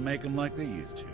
don't make them like they used to.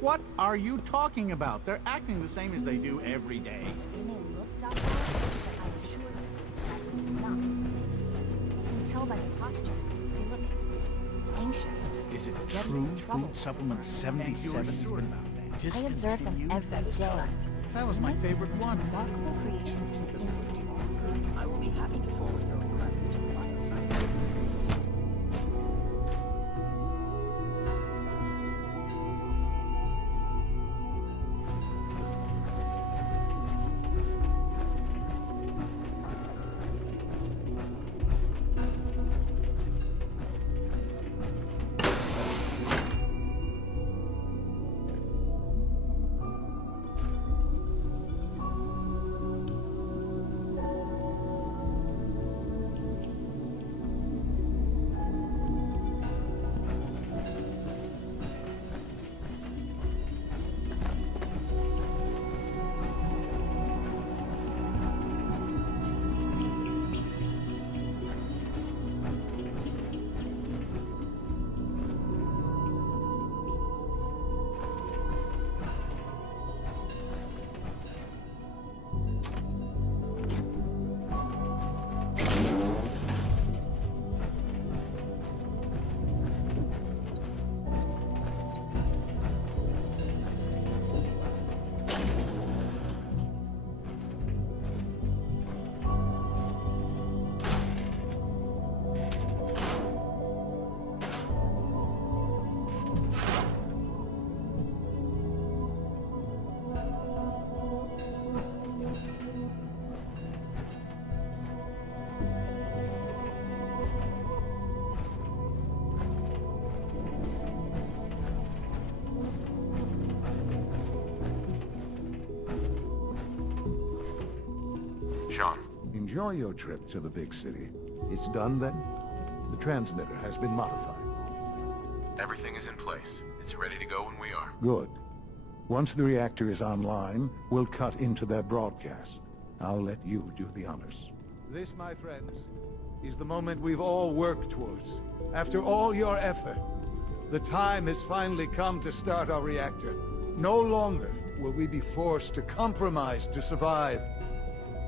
What are you talking about? They're acting the same as they do every day. They may look docile, but I assure you that is not the case. You can tell by their posture. They look anxious. Is it ready true for trouble. Food Supplement 77 has been I observe them discontinued? every day. That was my favorite one. Remarkable creations and institutes of this. I will be happy to forward your request to the bioscience. Sean. Enjoy your trip to the big city. It's done then? The transmitter has been modified. Everything is in place. It's ready to go when we are. Good. Once the reactor is online, we'll cut into their broadcast. I'll let you do the honors. This, my friends, is the moment we've all worked towards. After all your effort, the time has finally come to start our reactor. No longer will we be forced to compromise to survive.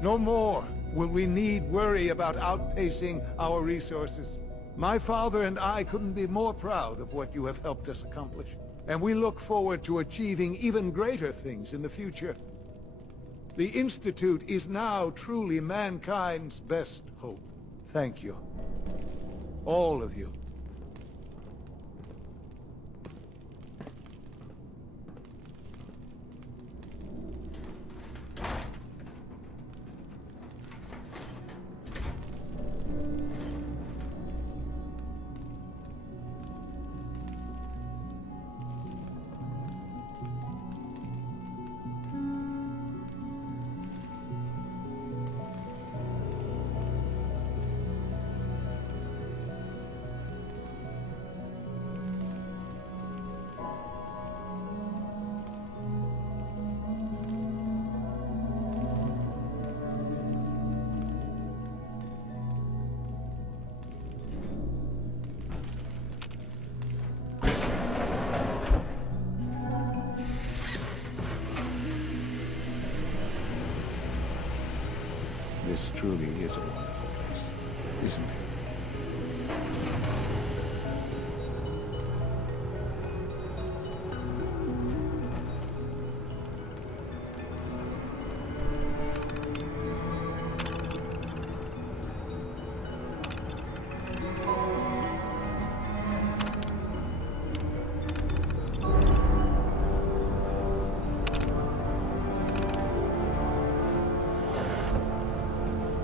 No more will we need worry about outpacing our resources. My father and I couldn't be more proud of what you have helped us accomplish. And we look forward to achieving even greater things in the future. The Institute is now truly mankind's best hope. Thank you. All of you. This truly is a wonderful place, isn't it?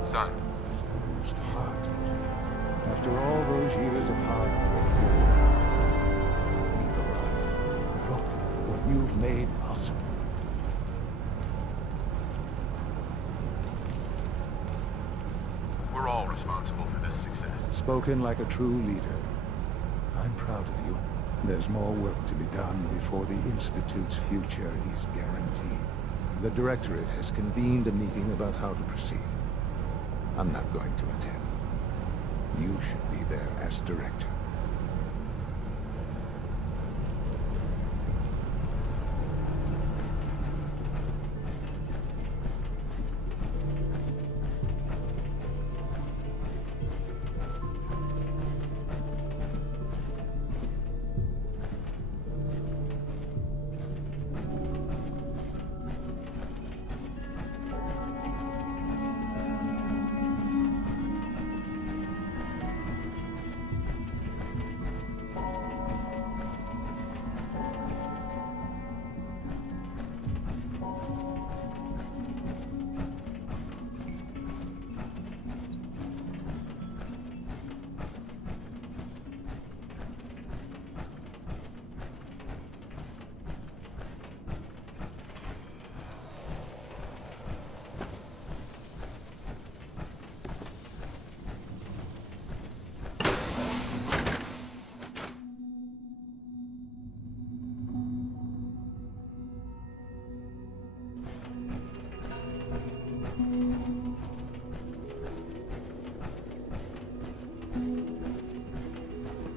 Son. It's almost hard to believe. After all those years of hard work, we've arrived. Look what you've made possible. We're all responsible for this success. Spoken like a true leader. I'm proud of you. There's more work to be done before the Institute's future is guaranteed. The Directorate has convened a meeting about how to proceed. I'm not going to attend. You should be there as director.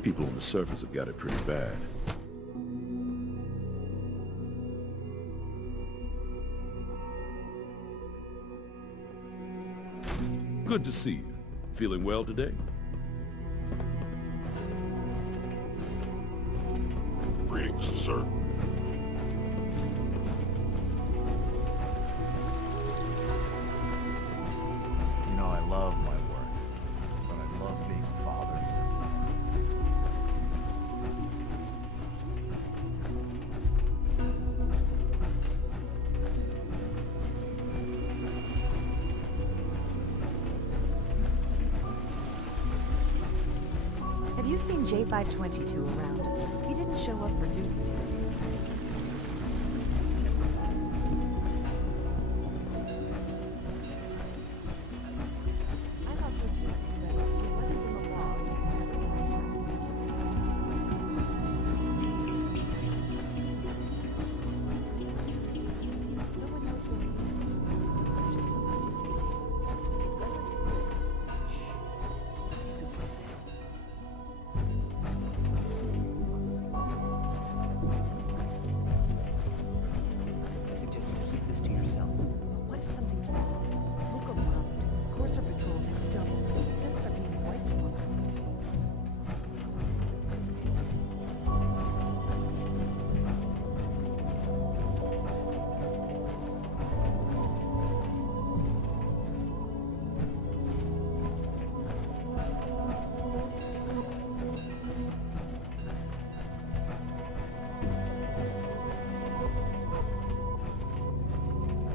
People on the surface have got it pretty bad. Good to see you. Feeling well today? Greetings, sir. You know, I love my work, but I love being a father. Have you seen J522 around? He didn't show up for duty today.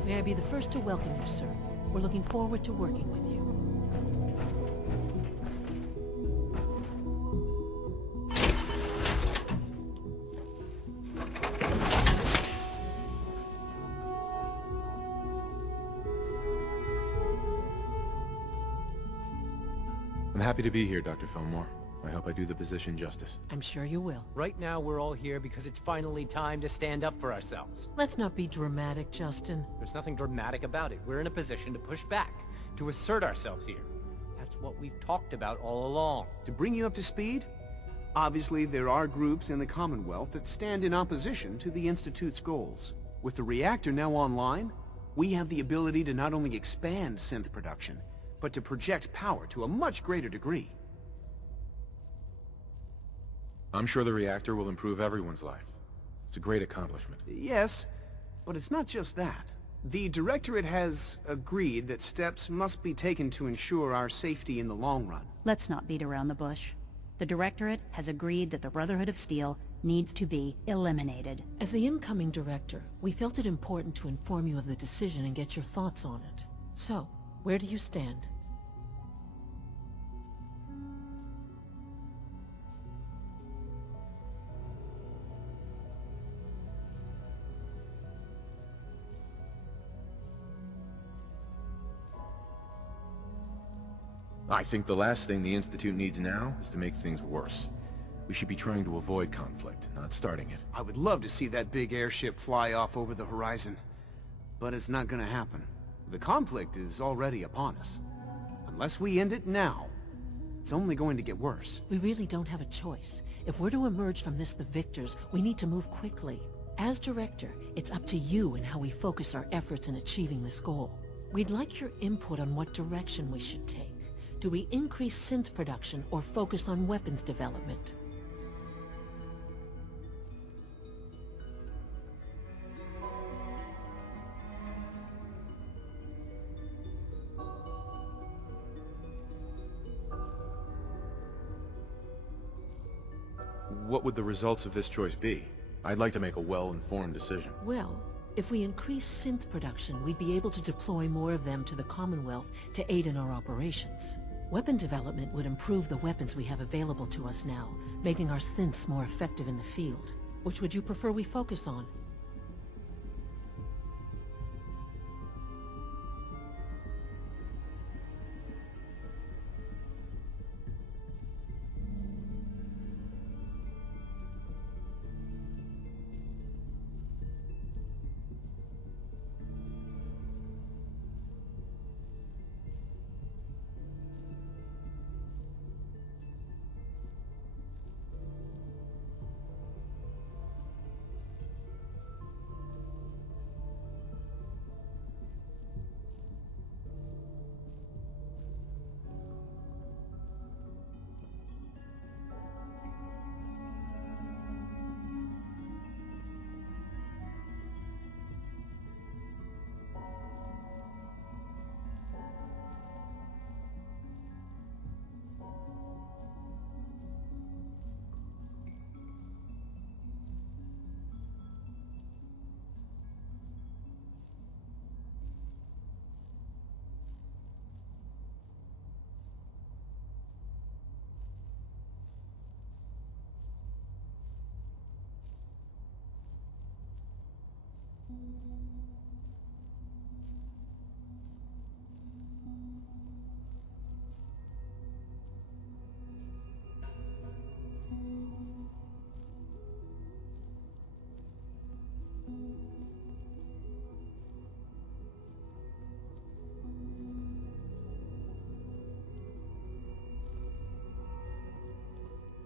May I be the first to welcome you, sir. We're looking forward to working with you. I'm happy to be here, Dr. Fillmore. I hope I do the position justice. I'm sure you will. Right now, we're all here because it's finally time to stand up for ourselves. Let's not be dramatic, Justin. There's nothing dramatic about it. We're in a position to push back, to assert ourselves here. That's what we've talked about all along. To bring you up to speed, obviously there are groups in the Commonwealth that stand in opposition to the Institute's goals. With the reactor now online, we have the ability to not only expand synth production, but to project power to a much greater degree. I'm sure the reactor will improve everyone's life. It's a great accomplishment. Yes, but it's not just that. The Directorate has agreed that steps must be taken to ensure our safety in the long run. Let's not beat around the bush. The Directorate has agreed that the Brotherhood of Steel needs to be eliminated. As the incoming director, we felt it important to inform you of the decision and get your thoughts on it. So, where do you stand? I think the last thing the Institute needs now is to make things worse. We should be trying to avoid conflict, not starting it. I would love to see that big airship fly off over the horizon, but it's not gonna happen. The conflict is already upon us. Unless we end it now, it's only going to get worse. We really don't have a choice. If we're to emerge from this the victors, we need to move quickly. As director, it's up to you and how we focus our efforts in achieving this goal. We'd like your input on what direction we should take. Do we increase synth production or focus on weapons development? What would the results of this choice be? I'd like to make a well-informed decision. Well, if we increase synth production, we'd be able to deploy more of them to the Commonwealth to aid in our operations. Weapon development would improve the weapons we have available to us now, making our synths more effective in the field. Which would you prefer we focus on?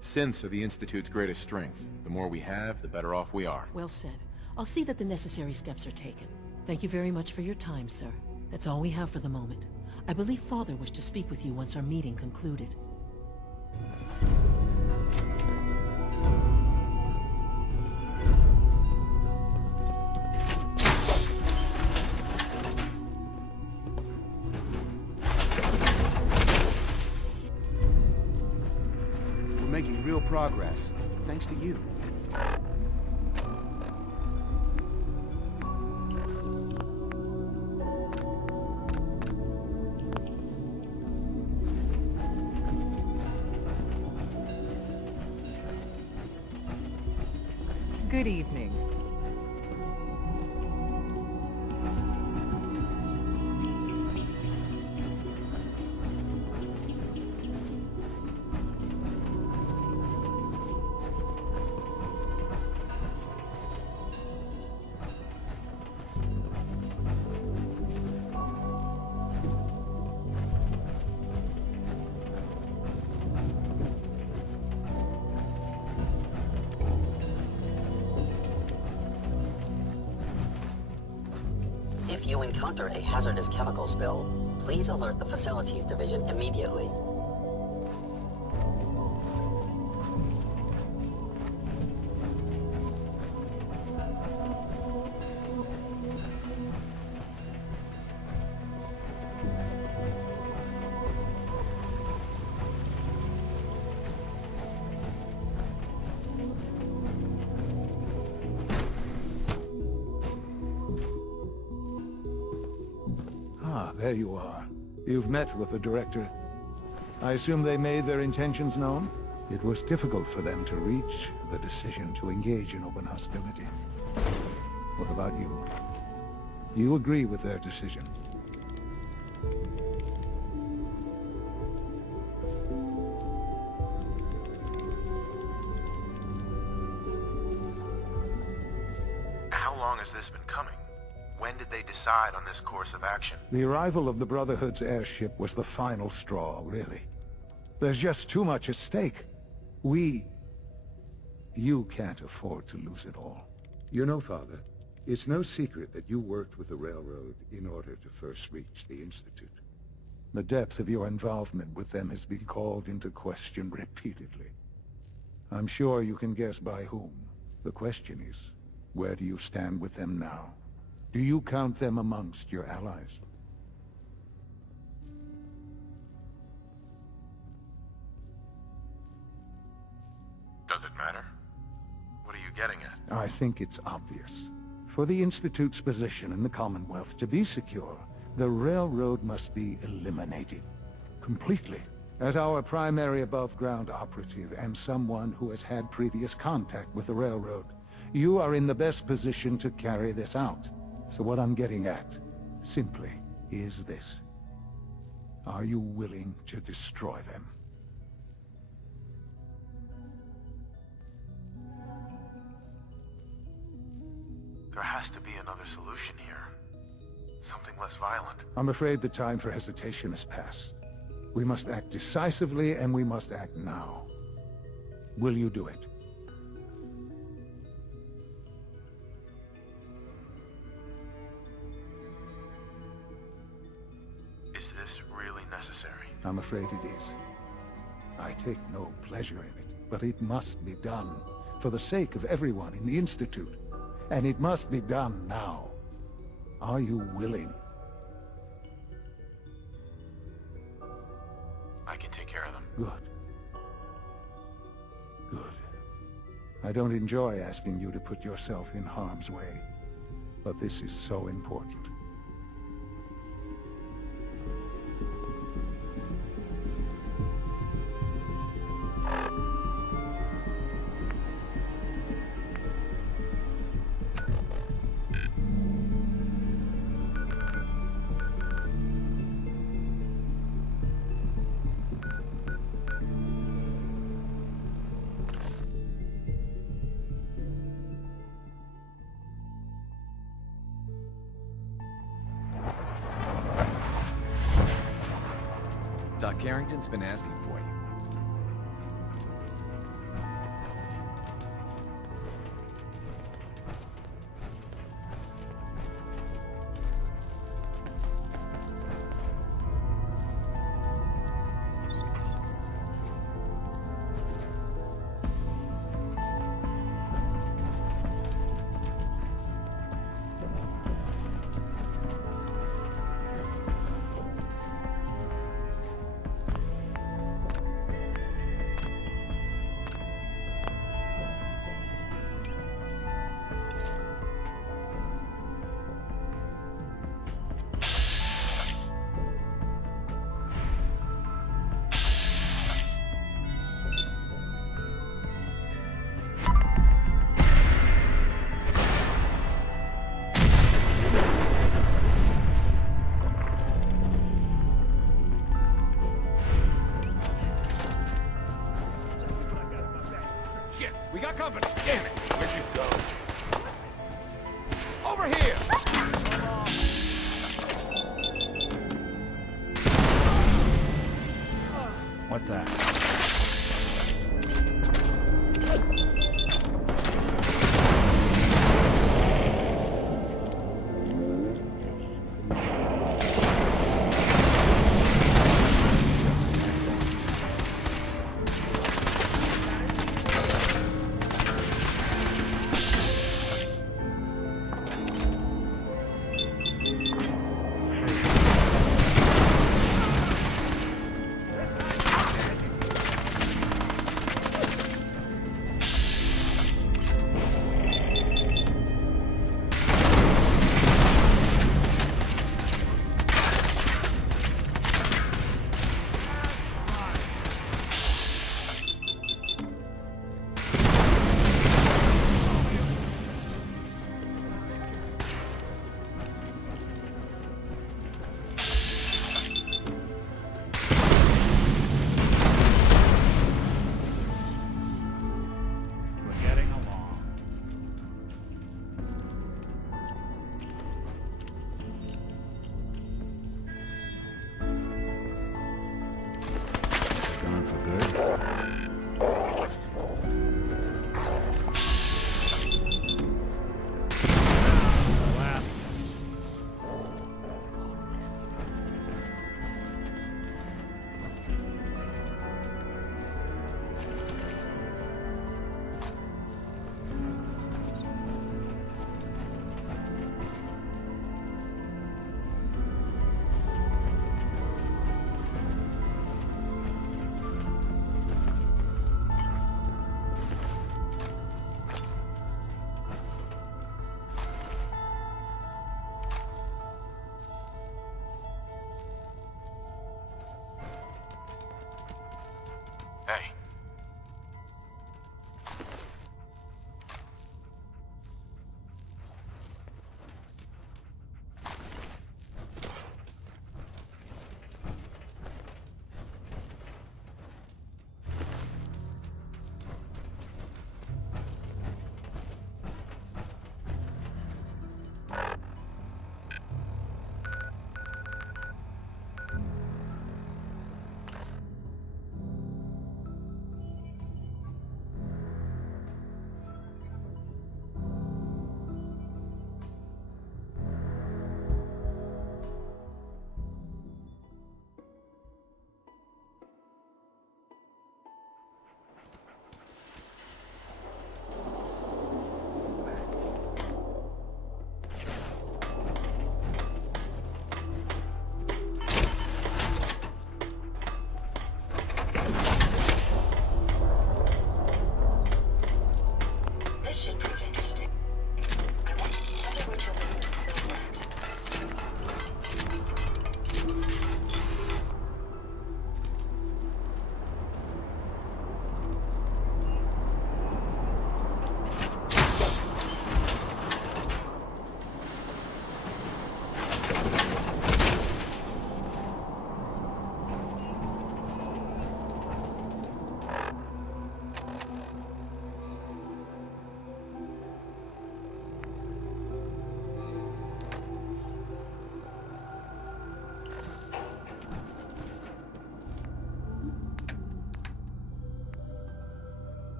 Synths are the Institute's greatest strength. The more we have, the better off we are. Well said. I'll see that the necessary steps are taken. Thank you very much for your time, sir. That's all we have for the moment. I believe Father wished to speak with you once our meeting concluded. We're making real progress, thanks to you. Good evening. If you encounter a hazardous chemical spill, please alert the Facilities Division immediately. Ah, there you are. You've met with the director. I assume they made their intentions known? It was difficult for them to reach the decision to engage in open hostility. What about you? You agree with their decision? How long has this been coming? When did they decide on this course of action? The arrival of the Brotherhood's airship was the final straw, really. There's just too much at stake. You can't afford to lose it all. You know, Father, it's no secret that you worked with the Railroad in order to first reach the Institute. The depth of your involvement with them has been called into question repeatedly. I'm sure you can guess by whom. The question is, where do you stand with them now? Do you count them amongst your allies? Does it matter? What are you getting at? I think it's obvious. For the Institute's position in the Commonwealth to be secure, the Railroad must be eliminated. Completely. As our primary above-ground operative and someone who has had previous contact with the Railroad, you are in the best position to carry this out. So what I'm getting at, simply, is this. Are you willing to destroy them? There has to be another solution here. Something less violent. I'm afraid the time for hesitation has passed. We must act decisively, and we must act now. Will you do it? Is this really necessary? I'm afraid it is. I take no pleasure in it, but it must be done, for the sake of everyone in the Institute. And it must be done now. Are you willing? I can take care of them. Good. Good. I don't enjoy asking you to put yourself in harm's way, but this is so important. Doc Carrington's been asking for you. here! What's that?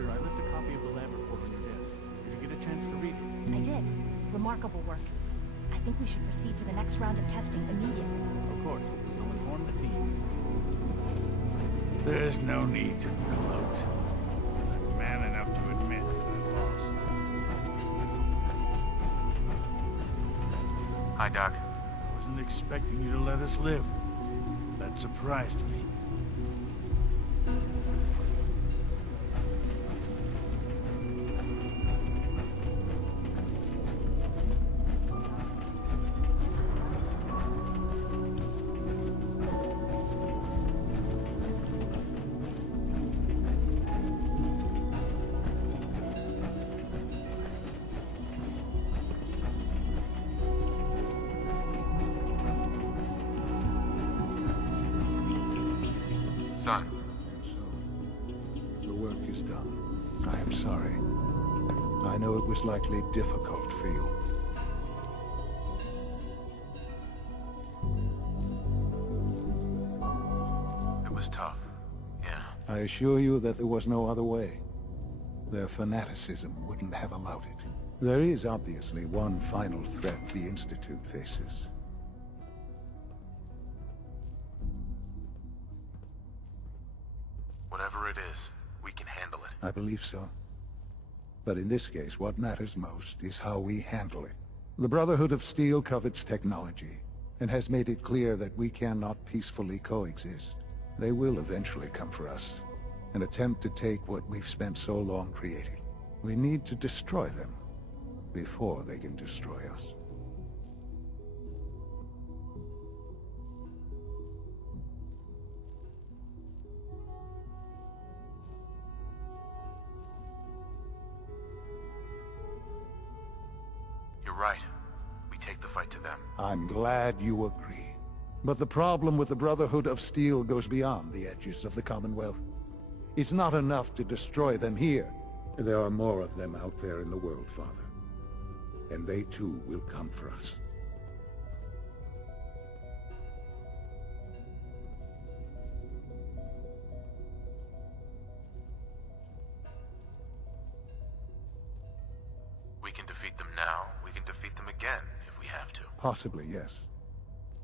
Director, I left a copy of the lab report on your desk. Did you get a chance to read it? I did. Remarkable work. I think we should proceed to the next round of testing immediately. Of course. I'll inform the team. There's no need to gloat. I'm man enough to admit that I lost. Hi, Doc. I wasn't expecting you to let us live. That surprised me. Son. So, the work is done. I am sorry. I know it was likely difficult for you. It was tough. Yeah. I assure you that there was no other way. Their fanaticism wouldn't have allowed it. There is obviously one final threat the Institute faces. Whatever it is, we can handle it. I believe so. But in this case, what matters most is how we handle it. The Brotherhood of Steel covets technology, and has made it clear that we cannot peacefully coexist. They will eventually come for us, and attempt to take what we've spent so long creating. We need to destroy them, before they can destroy us. You're right. We take the fight to them. I'm glad you agree. But the problem with the Brotherhood of Steel goes beyond the edges of the Commonwealth. It's not enough to destroy them here. There are more of them out there in the world, Father. And they too will come for us. We can defeat them now. We can defeat them again, if we have to. Possibly, yes.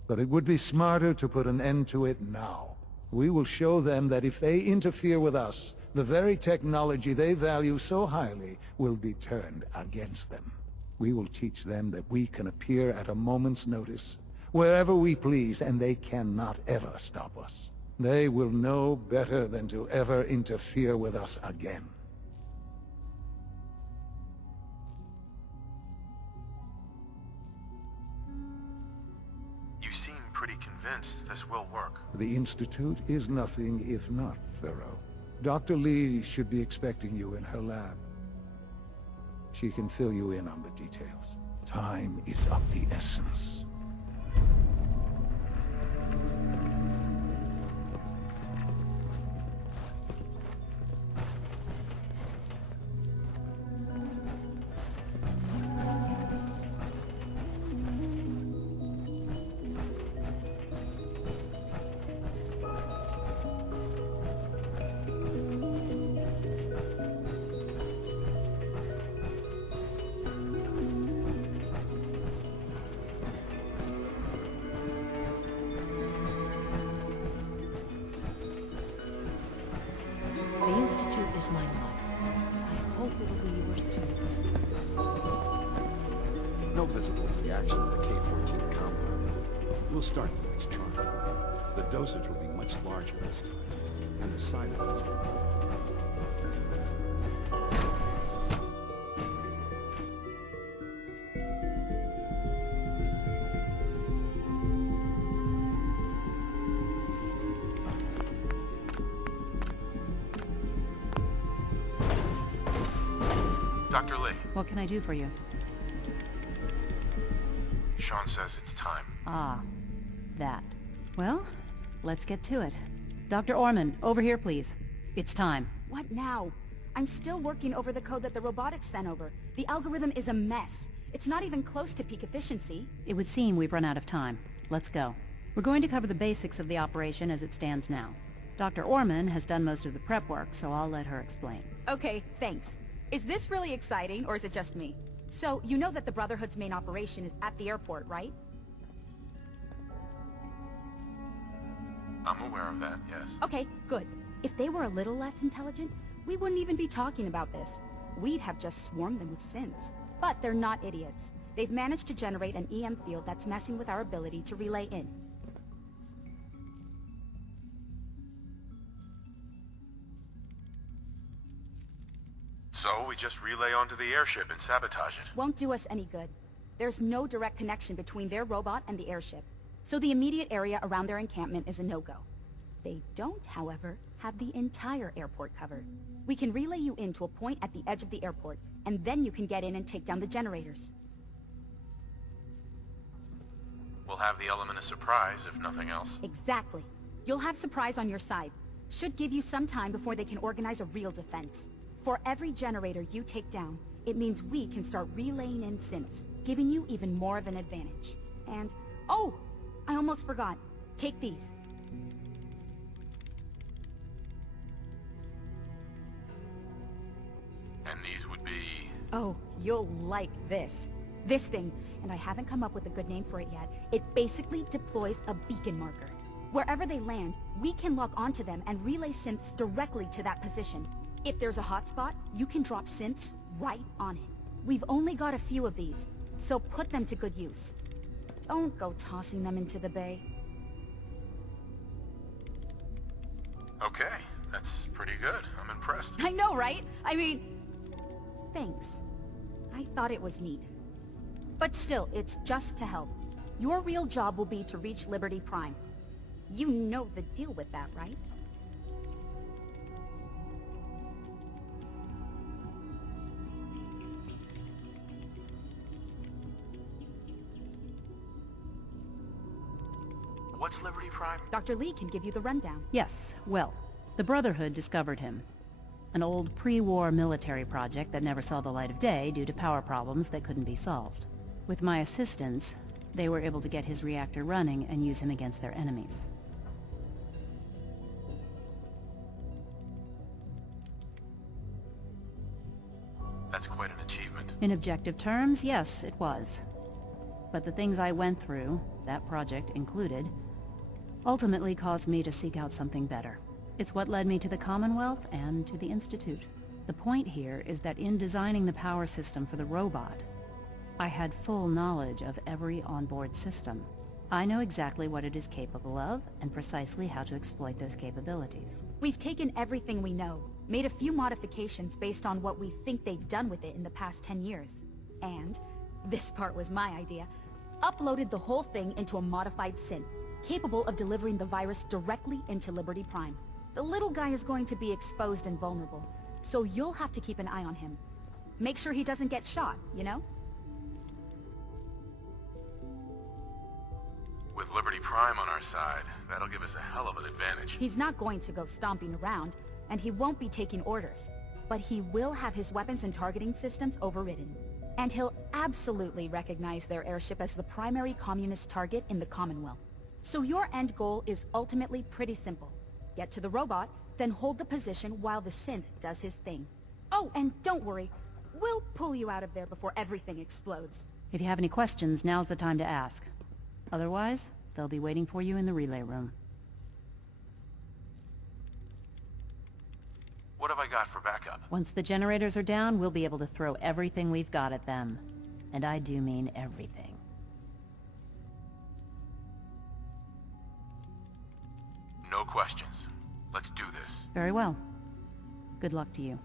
But it would be smarter to put an end to it now. We will show them that if they interfere with us, the very technology they value so highly will be turned against them. We will teach them that we can appear at a moment's notice, wherever we please, and they cannot ever stop us. They will know better than to ever interfere with us again. You seem pretty convinced this will work. The Institute is nothing if not thorough. Dr. Lee should be expecting you in her lab. She can fill you in on the details. Time is of the essence. The Institute is my life. I hope it'll be yours too. No visible reaction to the K-14 compound. We'll start the next trial. The dosage will be much larger this time, and the side effects will be... Dr. Lee, What can I do for you? Sean says it's time. Ah, that. Well, let's get to it. Dr. Orman, over here, please. It's time. What now? I'm still working over the code that the robotics sent over. The algorithm is a mess. It's not even close to peak efficiency. It would seem we've run out of time. Let's go. We're going to cover the basics of the operation as it stands now. Dr. Orman has done most of the prep work, so I'll let her explain. Okay, thanks. Is this really exciting, or is it just me? So, you know that the Brotherhood's main operation is at the airport, right? I'm aware of that, yes. Okay, good. If they were a little less intelligent, we wouldn't even be talking about this. We'd have just swarmed them with synths. But they're not idiots. They've managed to generate an EM field that's messing with our ability to relay in. So we just relay onto the airship and sabotage it. Won't do us any good. There's no direct connection between their robot and the airship, so the immediate area around their encampment is a no-go. They don't, however, have the entire airport covered. We can relay you in to a point at the edge of the airport, and then you can get in and take down the generators. We'll have the element of surprise, if nothing else. Exactly. You'll have surprise on your side. Should give you some time before they can organize a real defense. For every generator you take down, it means we can start relaying in synths, giving you even more of an advantage. And, oh! I almost forgot. Take these. And these would be... Oh, you'll like this. This thing, and I haven't come up with a good name for it yet, it basically deploys a beacon marker. Wherever they land, we can lock onto them and relay synths directly to that position. If there's a hotspot, you can drop synths right on it. We've only got a few of these, so put them to good use. Don't go tossing them into the bay. Okay, that's pretty good. I'm impressed. I know, right? I mean... Thanks. I thought it was neat. But still, it's just to help. Your real job will be to reach Liberty Prime. You know the deal with that, right? What's Liberty Prime? Dr. Lee can give you the rundown. Yes, well, the Brotherhood discovered him. An old pre-war military project that never saw the light of day due to power problems that couldn't be solved. With my assistance, they were able to get his reactor running and use him against their enemies. That's quite an achievement. In objective terms, yes, it was. But the things I went through, that project included, ultimately caused me to seek out something better. It's what led me to the Commonwealth and to the Institute. The point here is that in designing the power system for the robot, I had full knowledge of every onboard system. I know exactly what it is capable of, and precisely how to exploit those capabilities. We've taken everything we know, made a few modifications based on what we think they've done with it in the past 10 years. And, this part was my idea, uploaded the whole thing into a modified synth, capable of delivering the virus directly into Liberty Prime. The little guy is going to be exposed and vulnerable, so you'll have to keep an eye on him. Make sure he doesn't get shot, you know? With Liberty Prime on our side, that'll give us a hell of an advantage. He's not going to go stomping around, and he won't be taking orders. But he will have his weapons and targeting systems overridden. And he'll absolutely recognize their airship as the primary communist target in the Commonwealth. So your end goal is ultimately pretty simple. Get to the robot, then hold the position while the synth does his thing. Oh, and don't worry. We'll pull you out of there before everything explodes. If you have any questions, now's the time to ask. Otherwise, they'll be waiting for you in the relay room. What have I got for backup? Once the generators are down, we'll be able to throw everything we've got at them. And I do mean everything. No questions. Let's do this. Very well. Good luck to you.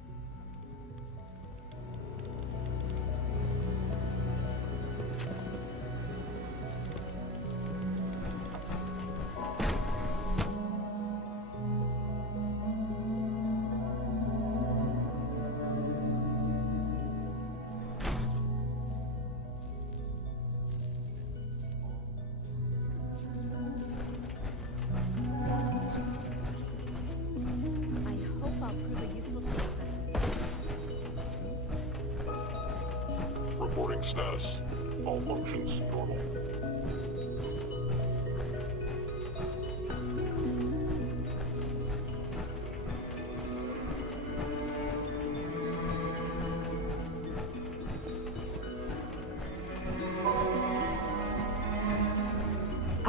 Reporting status. All functions normal.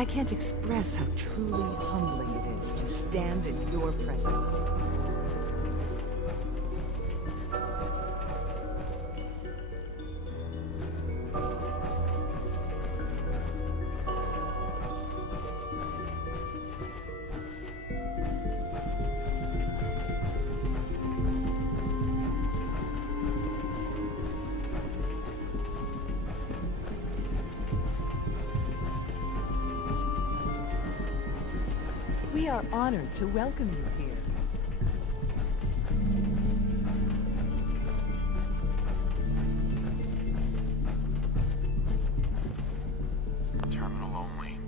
I can't express how truly humbling it is to stand in your presence. We are honored to welcome you here. Terminal only.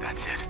That's it.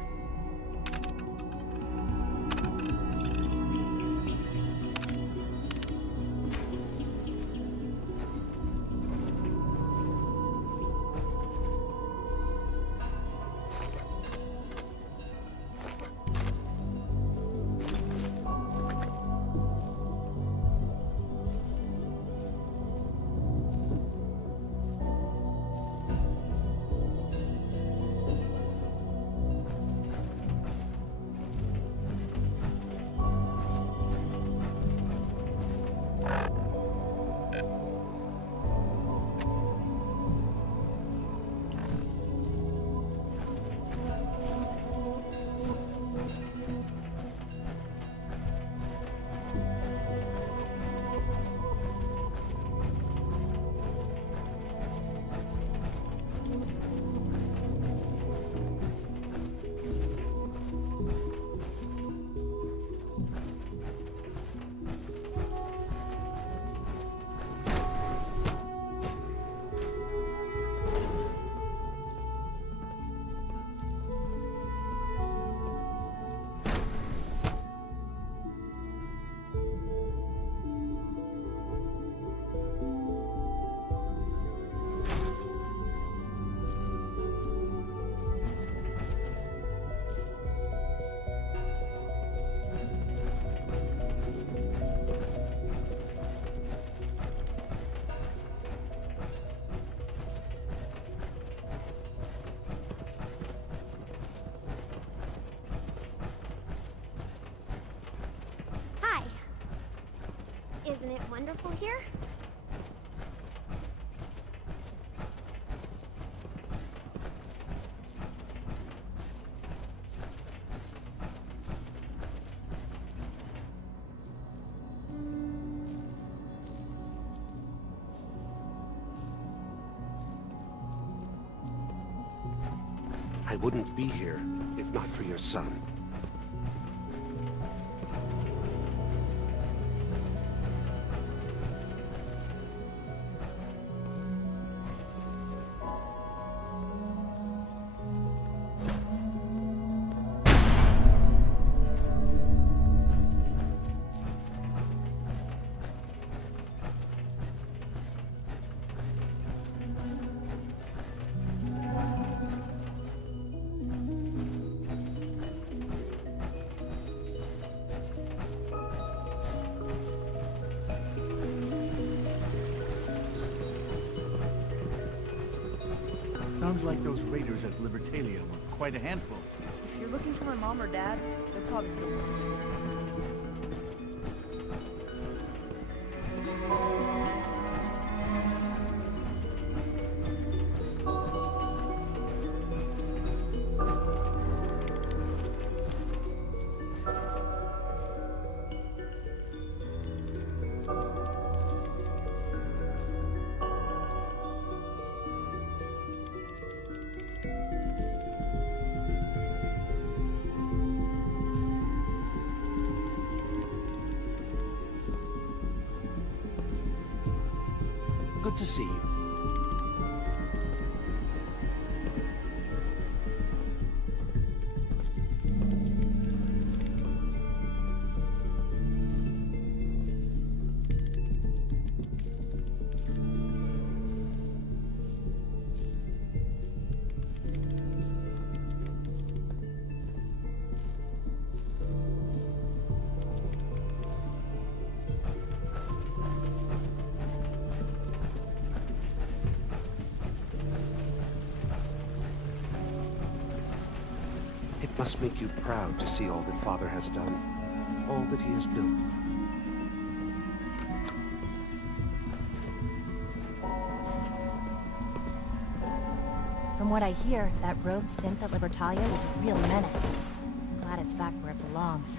Isn't it wonderful here? I wouldn't be here if not for your son. Sounds like those raiders at Libertalia were quite a handful. If you're looking for my mom or dad, they're probably still Good to see you. It must make you proud to see all that Father has done, all that he has built. From what I hear, that rogue synth at Libertalia was a real menace. I'm glad it's back where it belongs.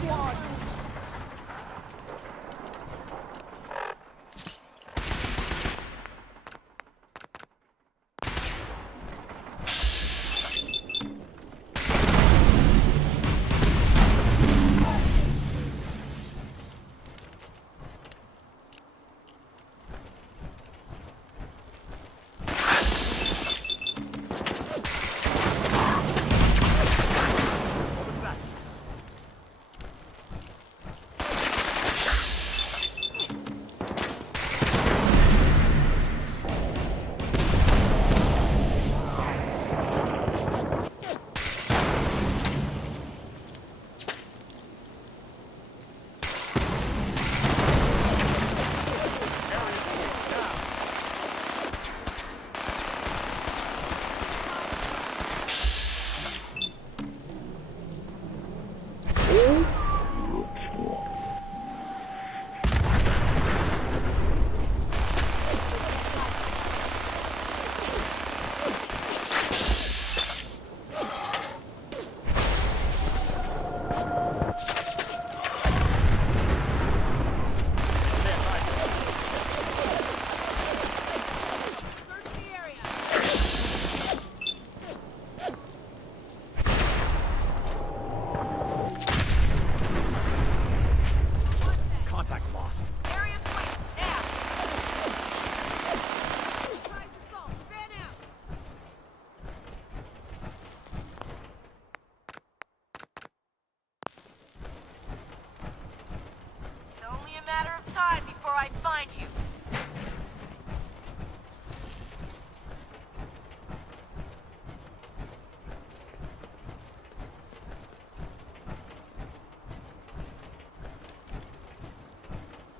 squad!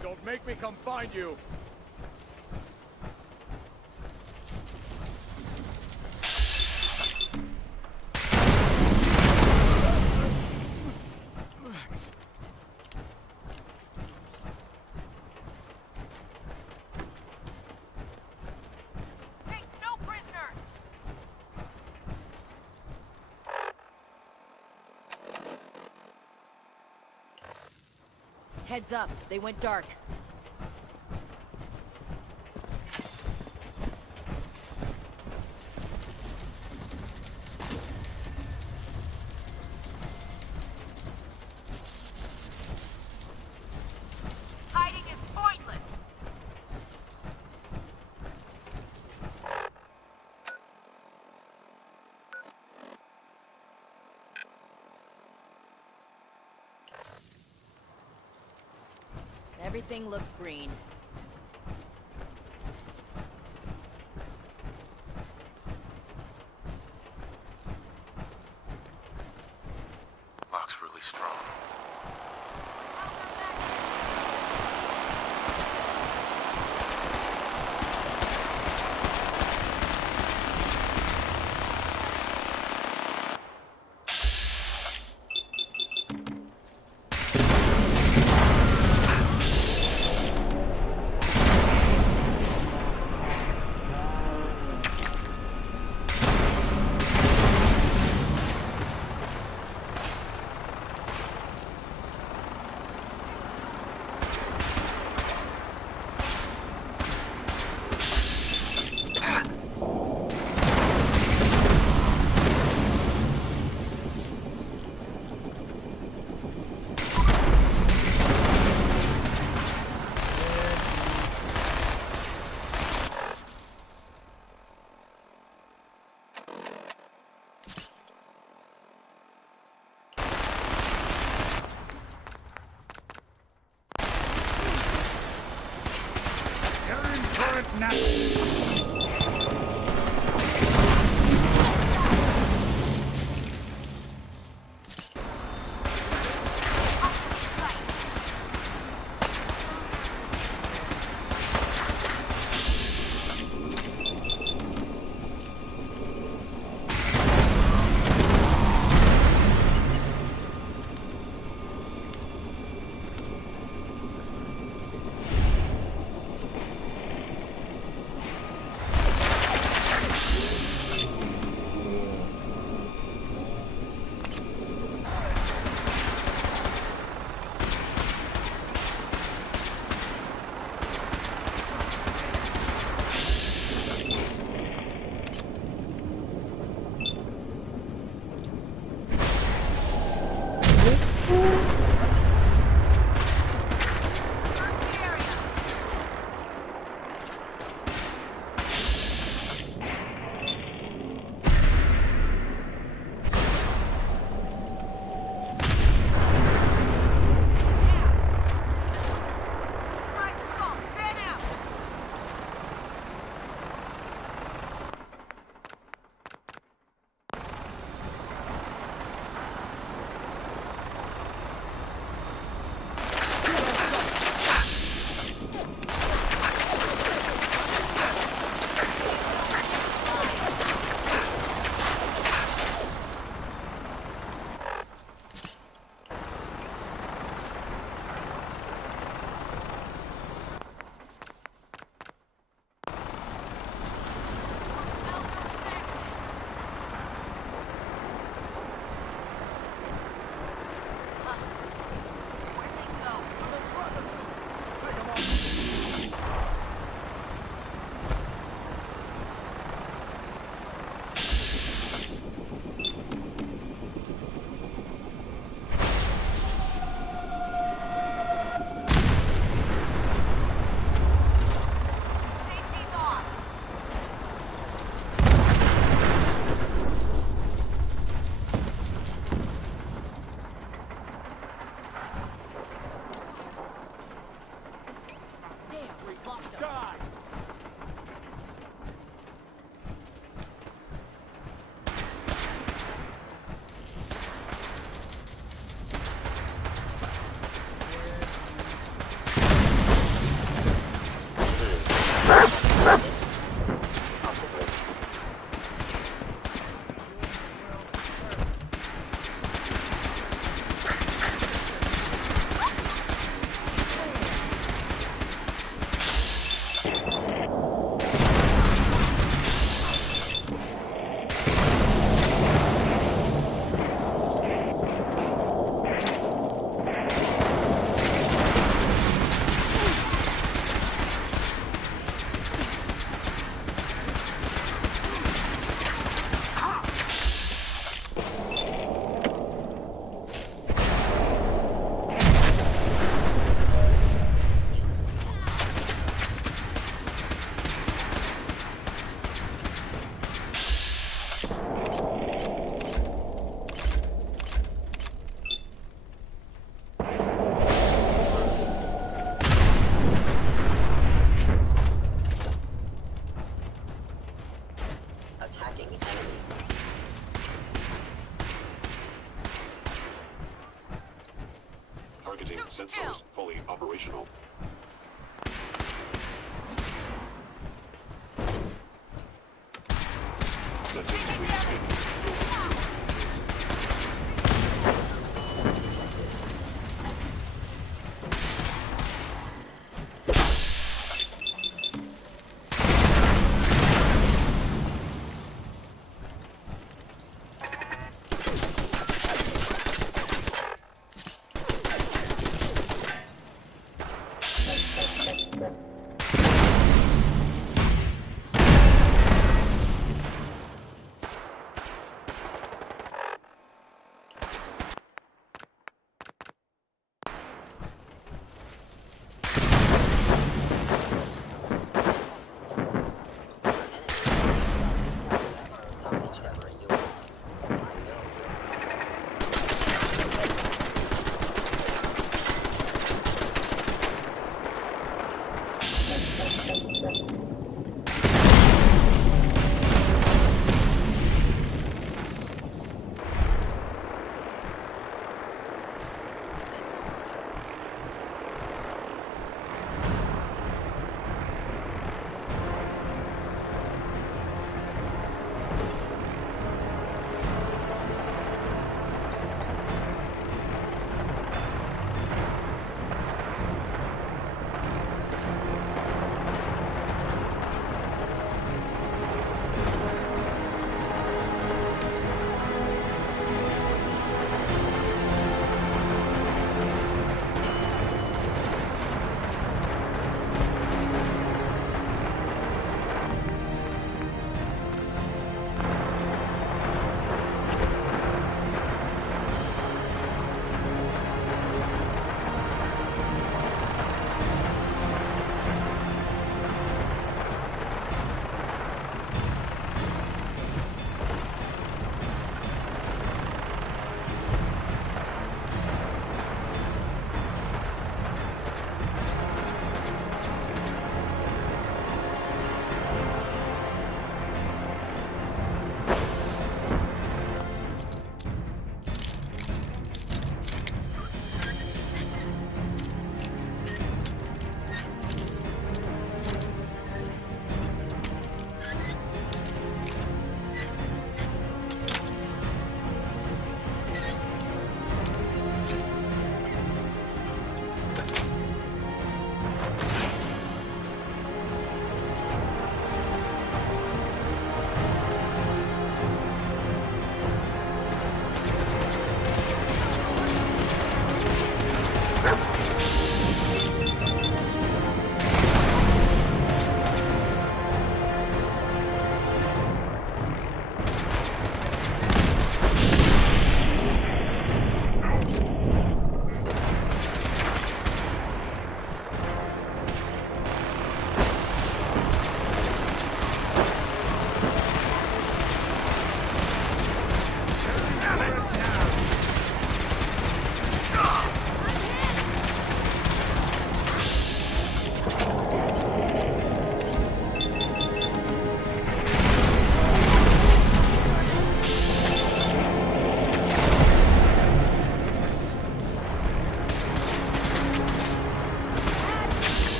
Don't make me come find you! Heads up, they went dark. Hiding is pointless. Everything looks green. Lock's really strong. Sensors fully operational.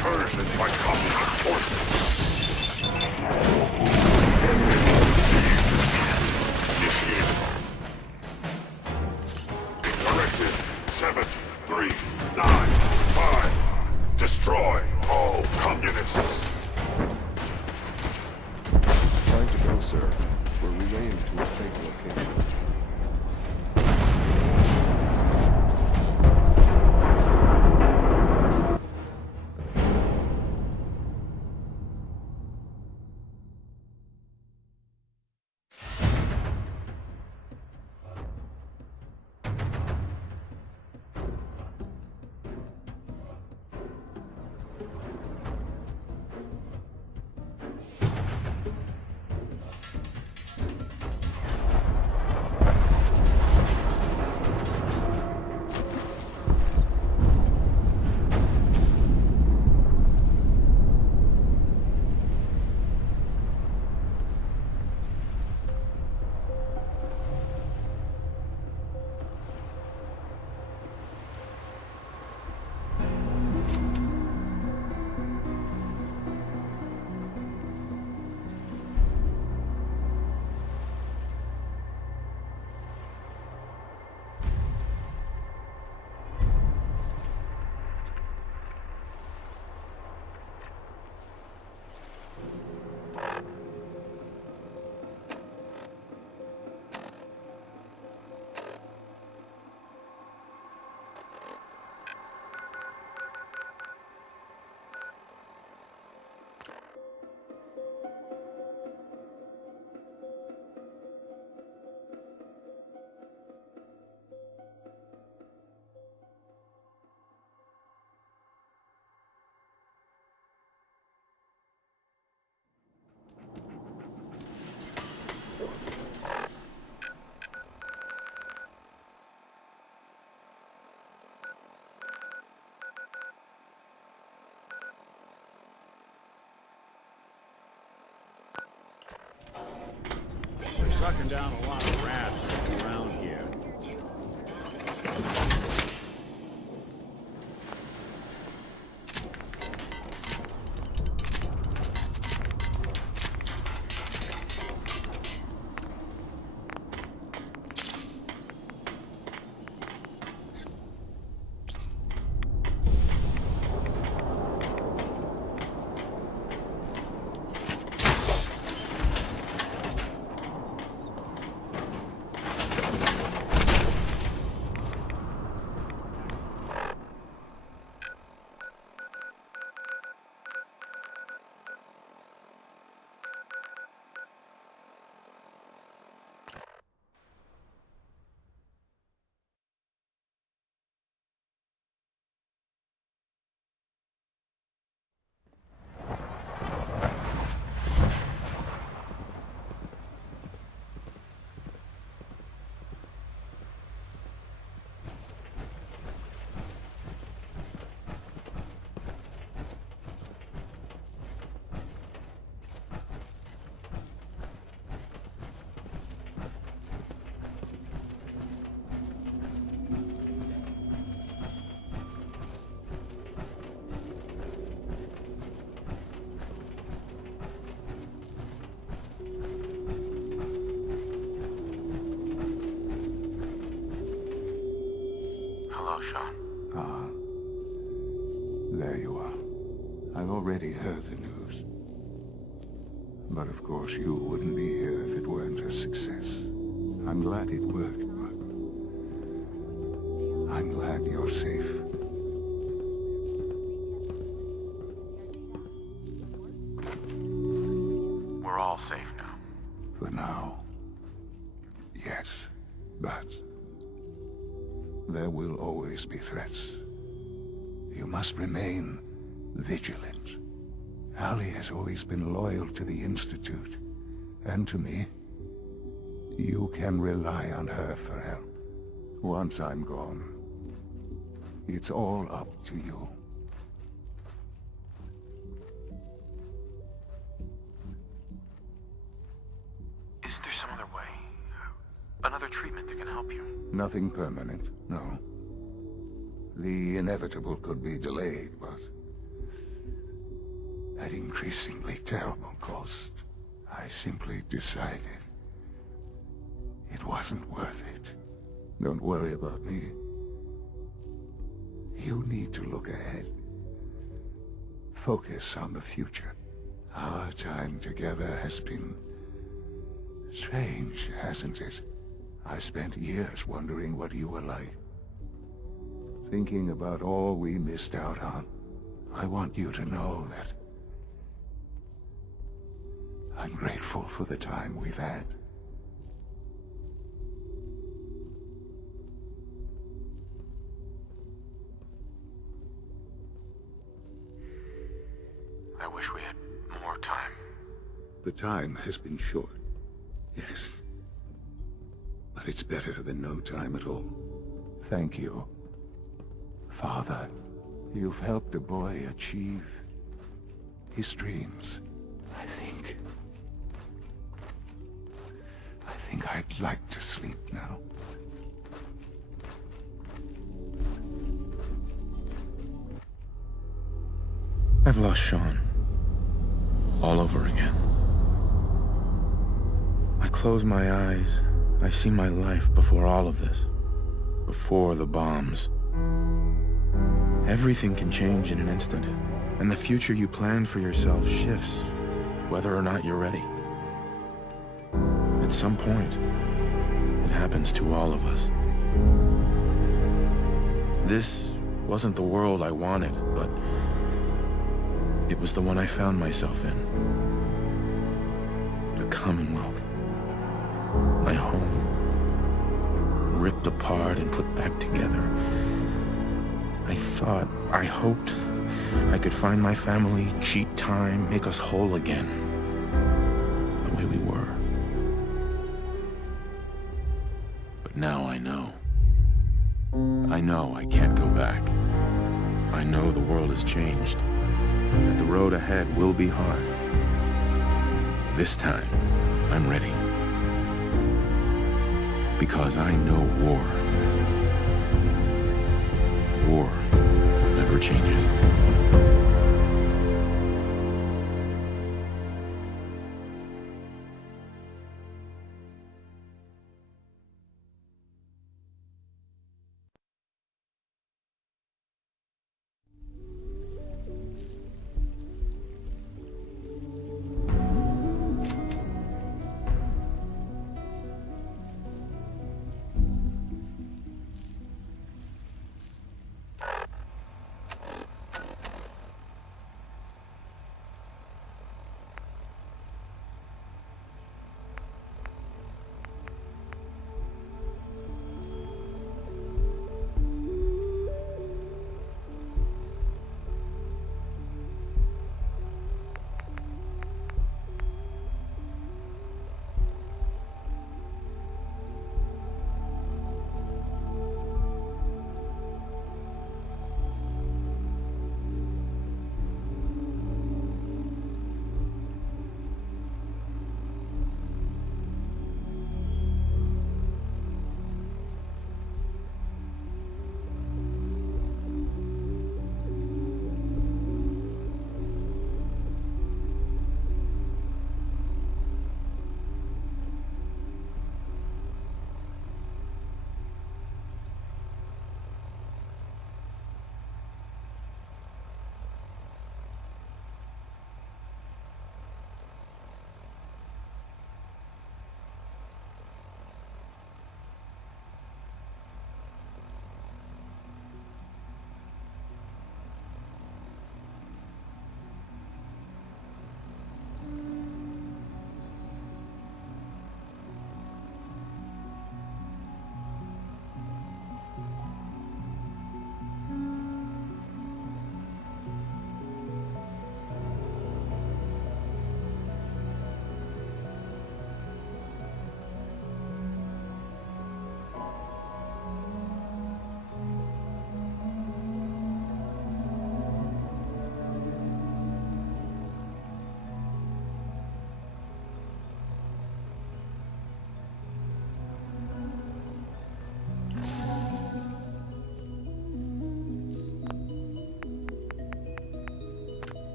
incursion by communist forces. Initiated. Directive 7395. Destroy all communists. Time to go, sir. We're relaying to a safe location. We're sucking down a lot of rats around here. Sean. Ah. There you are. I've already heard the news. But of course you wouldn't be here if it weren't a success. I'm glad it worked, but I'm glad you're safe. We're all safe now. For now. Yes, but there will always be threats. You must remain vigilant. Allie has always been loyal to the Institute, and to me. You can rely on her for help. Once I'm gone, it's all up to you. Is there some other way? Another treatment that can help you? Nothing permanent, no. The inevitable could be delayed, but at increasingly terrible cost. I simply decided it wasn't worth it. Don't worry about me. You need to look ahead. Focus on the future. Our time together has been strange, hasn't it? I spent years wondering what you were like. Thinking about all we missed out on. I want you to know that I'm grateful for the time we've had. I wish we had more time. The time has been short, yes. But it's better than no time at all. Thank you, Father. You've helped a boy achieve his dreams. I think I'd like to sleep now. I've lost Sean. All over again. I close my eyes. I see my life before all of this. Before the bombs. Everything can change in an instant, and the future you planned for yourself shifts, whether or not you're ready. At some point, it happens to all of us. This wasn't the world I wanted, but it was the one I found myself in. The Commonwealth. My home. Ripped apart and put back together. I hoped I could find my family, cheat time, make us whole again. The way we were. But now I know. I know I can't go back. I know the world has changed. That the road ahead will be hard. This time, I'm ready. Because I know war. War never changes.